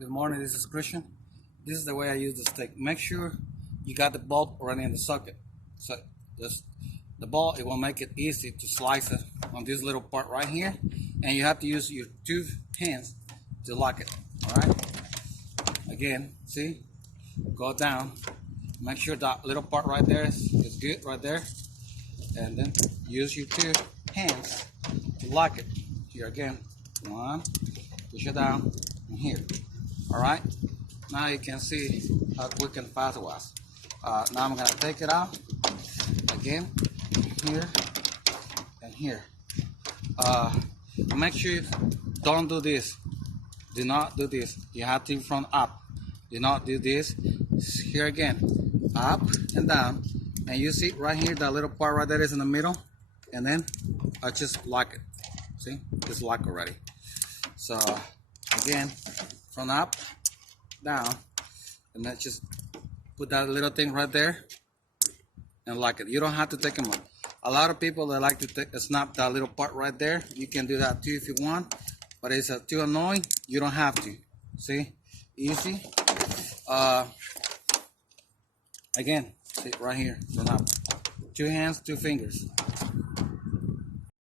Good morning, this is Christian. This is the way I use the stick. Make sure you got the bolt running in the socket. So the bolt, it will make it easy to slice it on this little part right here. And you have to use your two hands to lock it. Alright? Again, see? Go down. Make sure that little part right there is good right there. And then use your two hands to lock it. Here again. One, push it down, and here. Alright? Now you can see how quick and fast it was. Now I'm going to take it out. Again, here, and here. Make sure you don't do this. Do not do this. You have to front up. Do not do this. Here again. Up and down. And you see right here, that little part right there is in the middle. And then I just lock it. See? It's locked already. So again, front up, down, and then just put that little thing right there and lock it. You don't have to take them off. A lot of people that like to snap that little part right there. You can do that too if you want, but it's too annoying. You don't have to. See, easy. Again, see right here, front up. Two hands, two fingers.